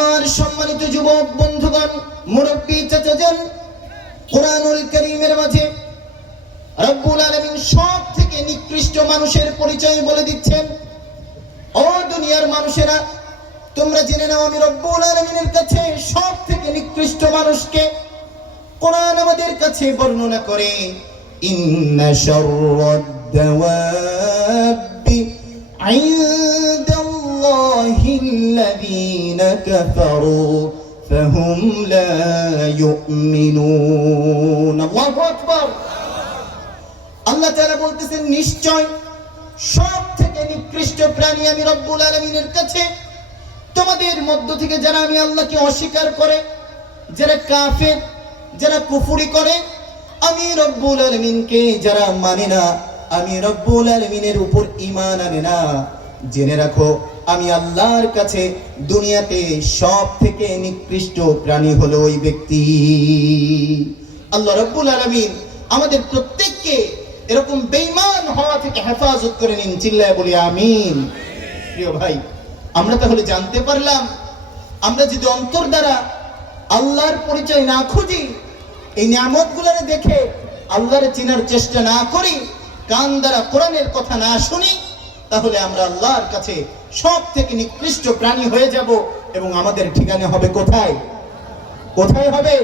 আমার সম্মানিত যুবক বন্ধুগণ, মুরব্বী চাচাজান, কোরআনুল কারীমের মাঝে রব্বুল আলামিন সব থেকে নিকৃষ্ট মানুষের পরিচয় বলে দিচ্ছেন। ও দুনিয়ার মানুষেরা, তোমরা জেনে নাও আমি রব্বুল আলামিনের কাছে সব থেকে নিকৃষ্ট মানুষকে কোরআন আমাদের কাছে বর্ণনা করে, ইন্না শাররাদ দাওয়াবি ইনদাল্লাহিল্লাযীনা কাফারু ফাহুম লা ইউমিনুন। আল্লাহু আকবার। আল্লাহ তাআলা বলতেছেন, নিশ্চয় সব থেকে নিকৃষ্ট প্রাণী আমি রব্বুল আলামিনের কাছে তোমাদের মধ্য থেকে যারা আমি আল্লাহকে অস্বীকার করে, যারা কাফের, যারা কুফরি করে, আমি রব্বুল আলামিনকে যারা মানে না, আমি রব্বুল আলামিনের উপর ঈমান আনে না, জেনে রাখো আমি আল্লাহর কাছে দুনিয়াতে সব থেকে নিকৃষ্ট প্রাণী হলো ওই ব্যক্তি। আল্লাহ রব্বুল আলামিন আমাদের প্রত্যেককে এরকম বেঈমান হওয়া থেকে হেফাজত করে নিন। চিল্লায় বলি আমিন। প্রিয় ভাই, আমরা তাহলে জানতে পারলাম, আমরা যদি অন্তর দ্বারা আল্লাহর পরিচয় না খুঁজি, এই নিয়ামতগুলোরে দেখে আল্লাহর চেনার চেষ্টা না করি, কান দ্বারা কোরআনের কথা না শুনি, তাহলে আমরা আল্লাহর কাছে সব থেকে নিকৃষ্ট প্রাণী হয়ে যাব এবং আমাদের ঠিকানা হবে কোথায়? কোথায় হবে?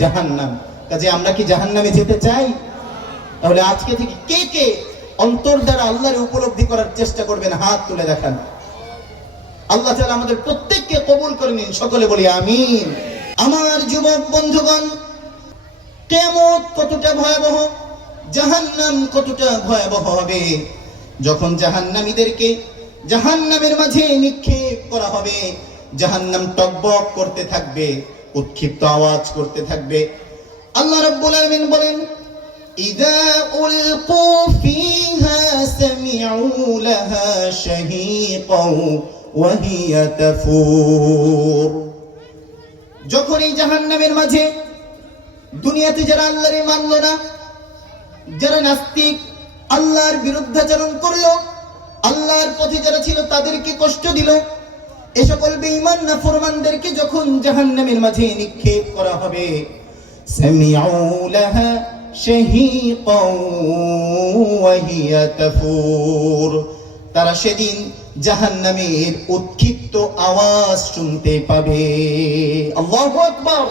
জাহান্নাম। কাজে আমরা কি জাহান্নামে যেতে চাই? তাহলে আজকে থেকে কে কে অন্তর দ্বারা আল্লাহর উপলব্ধি করার চেষ্টা করবেন? হাত তুলে দেখান। আল্লাহ তাআলা আমাদের প্রত্যেককে কবুল করে নিন। সকলে বলি আমিন। আমার যুবক বন্ধুগণ, কিয়ামত কতটা ভয়াবহ, জাহান্নাম কতটা ভয়াবহ হবে। যখন জাহান্নামীদেরকে জাহান্নামের মাঝে নিক্ষেপ করা হবে, জাহান্নাম টকবক করতে থাকবে, উৎক্ষিপ্ত আওয়াজ করতে থাকবে। আল্লাহ রাব্বুল আলামিন বলেন, ইযা উলকু ফিহা সামিউ লাহা শাহীকাও ওয়া হিয়া তাফুর। যখন এই জাহান্নামের মাঝে দুনিয়াতে যারা আল্লাহরে মানল না, যারা নাস্তিক, আল্লাহর বিরুদ্ধাচরণ করলো, আল্লাহর পথে যারা ছিল তাদেরকে কষ্ট দিল, এ সকল বেঈমান নাফরমানদেরকে যখন জাহান্নামের মাঝে নিক্ষেপ করা হবে, সামিউ লাহা শাহীকাও ওয়া হিয়া তাফুর, তারা সেদিন জাহান্নামের উৎক্ষিপ্ত আওয়াজ শুনতে পাবে। আল্লাহু আকবার।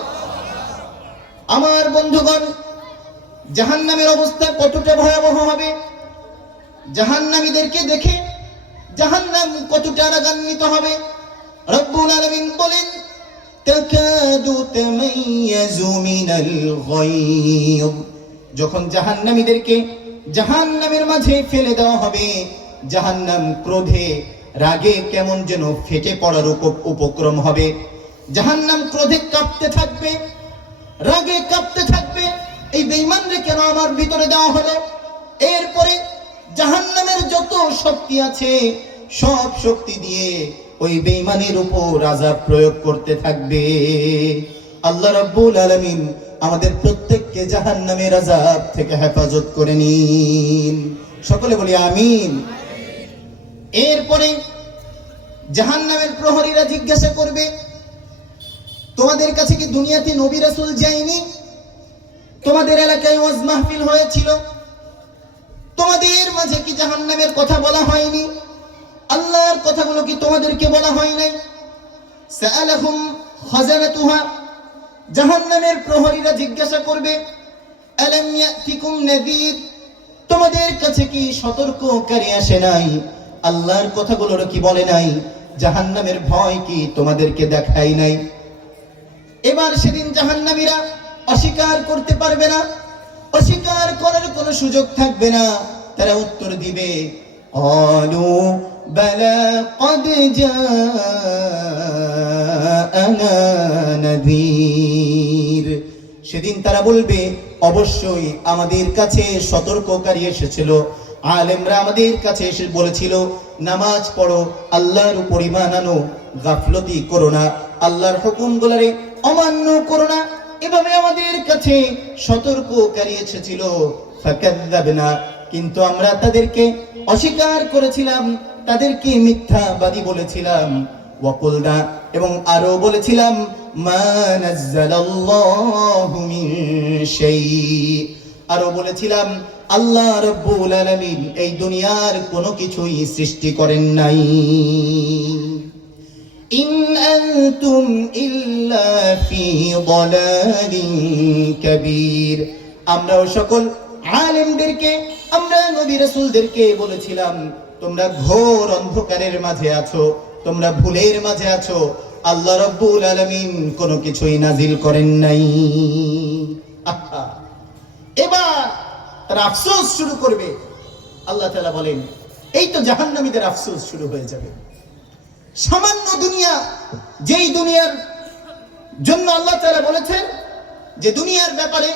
আমার বন্ধুগণ, জাহান্নামের অবস্থা কতটা ভয়াবহ হবে, জাহান্নামীদেরকে দেখে জাহান্নাম কতটা রাগান্বিত হবে। রব্বুল আলামিন বলেন, তাকাদু তামাইয়াজু মিনাল গায়য। যখন জাহান্নামীদেরকে জাহান্নামের মাঝে ফেলে দেওয়া হবে, জাহান্নাম ক্রোধে রাগে কেমন যেন ফেটে পড়ার উপক্রম হবে। জাহান্নাম ক্রোধে কাঁপতে থাকবে, রাগে কাঁপতে থাকবে, এই বেঈমানরে কেন আমার ভিতরে দেওয়া হলো। এরপরে জাহান্নামের যত শক্তি আছে সব শক্তি দিয়ে ওই বেঈমানের উপর আযাব প্রয়োগ করতে থাকবে। আল্লাহ রাব্বুল আলামিন আমাদের প্রত্যেককে জাহান্নামের আযাব থেকে হেফাজত করে নিন। সকলে বলি আমিন। এরপরে জাহান্নামের প্রহরীরা জিজ্ঞাসা করবে, তোমাদের কাছে কি দুনিয়াতে নবী রাসূল যায়নি? তোমাদের এলাকায় ওয়াজ মাহফিল হয়েছিল? তোমাদের মাঝে কি জাহান্নামের কথা বলা হয়নি? আল্লাহর কথাগুলো কি তোমাদেরকে বলা হয় নাই? সাআলাহুম খাজানাতুহা, জাহান্নামের প্রহরীরা জিজ্ঞাসা করবে, আলাম ইয়াতিকুম নাযীর, তোমাদের কাছে কি সতর্ককারী আসে নাই? আল্লাহর কথাগুলোর কি বলে নাই? জাহান্নামের ভয় কি তোমাদেরকে দেখায় নাই? এবার সেদিন জাহান্নামীরা অস্বীকার করতে পারবে না, অস্বীকার করার কোনো সুযোগ থাকবে না। তারা উত্তর দিবে, ক্বালু বালা ক্বাদ জাআনা নাযীর। সেদিন তারা বলবে, অবশ্যই আমাদের কাছে সতর্ককারী এসেছিল, আলেমরা আমাদের কাছে এসে বলেছিল নামাজ পড়ো, আল্লাহর উপর ঈমান আনো, গাফলতি করো না, আল্লাহর হুকুমগুলোরে অমান্য করো না, এভাবে আমাদের কাছে সতর্ককারী এসেছিল। ফাকাযযাবনা, কিন্তু আমরা তাদেরকে অস্বীকার করেছিলাম, তাদেরকে মিথ্যাবাদী বলেছিলাম। ওয়া কুলনা, এবং আরো বলেছিলাম মা নাযালাল্লাহু মিন শাই, আরো বলেছিলাম আল্লাহ রাব্বুল আলামিন এই দুনিয়ার কোনো কিছুই সৃষ্টি করেন নাই। ইন আনতুম ইল্লা ফি দালালিন কাবীর, আমরাও সকল আলেমদেরকে, আমরা নবী রাসূলদেরকে বলেছিলাম তোমরা ঘোর অন্ধকারের মাঝে আছো, তোমরা ভুলের মাঝে আছো, আল্লাহ রাব্বুল আলামিন কোনো কিছুই নাজিল করেন নাই। এবার তারা আফসোস শুরু করবে। আল্লাহ তাআলা বলেন এই তো জাহান্নামীদের আফসোস শুরু হয়ে যাবে। সামান্য দুনিয়া, যেই দুনিয়ার জন্য আল্লাহ তাআলা বলেছেন, যে দুনিয়ার ব্যাপারে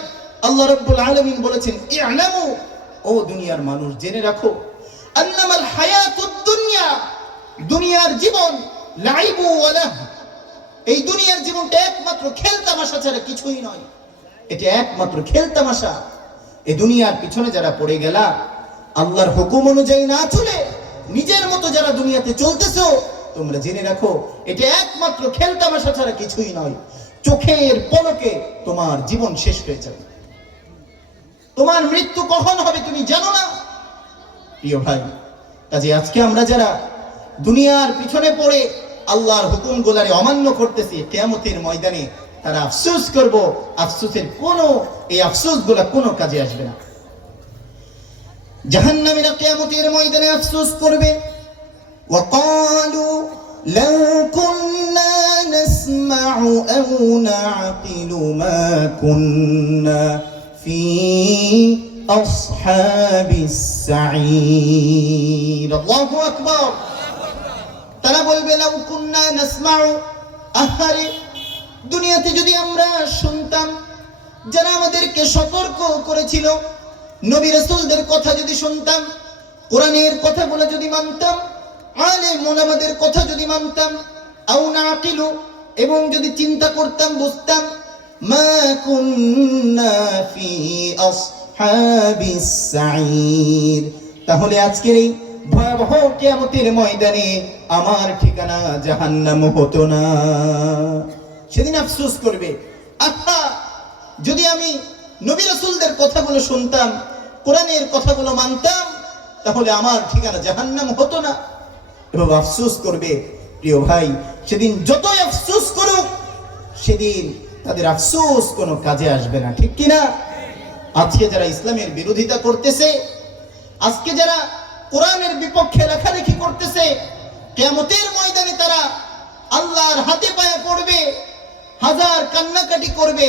আল্লাহ রাব্বুল আলামিন বলেছেন ই'লামু, ও দুনিয়ার মানুষ জেনে রাখো, আন্নামাল হায়াতুদ দুনিয়া, দুনিয়ার জীবন লাইবু ওয়া লাহ, এই দুনিয়ার জীবনটা একমাত্র খেল তামাশা ছাড়া কিছুই নয়। এটা একমাত্র খেল তামাশা। এই দুনিয়ার পিছনে যারা পড়ে গেলা, আল্লাহর হুকুম অনুযায়ী না চলে নিজের মতো যারা দুনিয়াতে চলতেছো, তোমরা জেনে রাখো এটা একমাত্র খেল তামাশা ছাড়া কিছুই নয়। চোখের পলকে তোমার জীবন শেষ হয়ে যাবে। তোমার মৃত্যু কখন হবে তুমি জানো না প্রিয় ভাই। কাজে আজকে আমরা যারা দুনিয়ার পিছনে পড়ে আল্লাহর হুকুমগুলারে অমান্য করতেছি, কিয়ামতের ময়দানে তারা আফসোস করব, আফসোসের কোনো, এই আফসোসগুলা কোনো কাজে আসবে না। জাহান্নামীরা কিয়ামতের ময়দানে আফসোস করবে, ওয়াকালু লাউ কুন্না নাসমাউ আও নাআকিলু মা কুন্না ফি আসহাবিস সাঈর। আল্লাহু আকবার। তারা বলবে লাউ কুন্না নাসমাউ, আহারে দুনিয়াতে যদি আমরা শুনতাম, যারা আমাদেরকে সতর্ক করেছিল, নবী রাসূলদের কথা যদি শুনতাম, কোরআনের কথাগুলো যদি মানতাম, আলেম ওলামাদের কথা যদি মানতাম, আও নাআকিলু, এবং যদি চিন্তা করতাম, বুঝতাম, মা কুন্না ফি আসহাবিস সাঈর, তাহলে আজকের এই ভয়াবহ কিয়ামতের ময়দানে আমার ঠিকানা জাহান্নাম হতো না। সেদিন আফসোস করবে, আহা যদি আমি নবী রাসূলদের কথাগুলো শুনতাম, কোরআনের কথাগুলো মানতাম, তাহলে আমার ঠিকানা জাহান্নাম হতো না। এবং আফসোস করবে প্রিয় ভাই, সেদিন যতই আফসোস করুক, সেদিন তাদের আফসোস কোনো কাজে আসবে না, ঠিক কিনা? আজকে যারা ইসলামের বিরোধিতা করতেছে, আজকে যারা কোরআনের বিপক্ষে লেখালেখি করতেছে, কিয়ামতের ময়দানে তারা আল্লাহর হাতে পায়ে পড়বে, হাজার কান্নাকাটি করবে,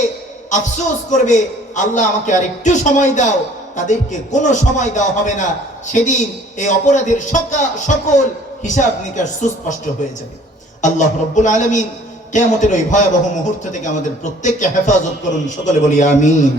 আফসোস করবে, আল্লাহ আমাকে আর একটু সময় দাও। তাদেরকে কোনো সময় দেওয়া হবে না। সেদিন এই অপরাধের সকল হিসাব নিকাশ সুস্পষ্ট হয়ে যাবে। আল্লাহ রাব্বুল আলামিন কিয়ামতের ওই ভয়াবহ মুহূর্ত থেকে আমাদের প্রত্যেককে হেফাজত করুন, সকলে বলি আমিন।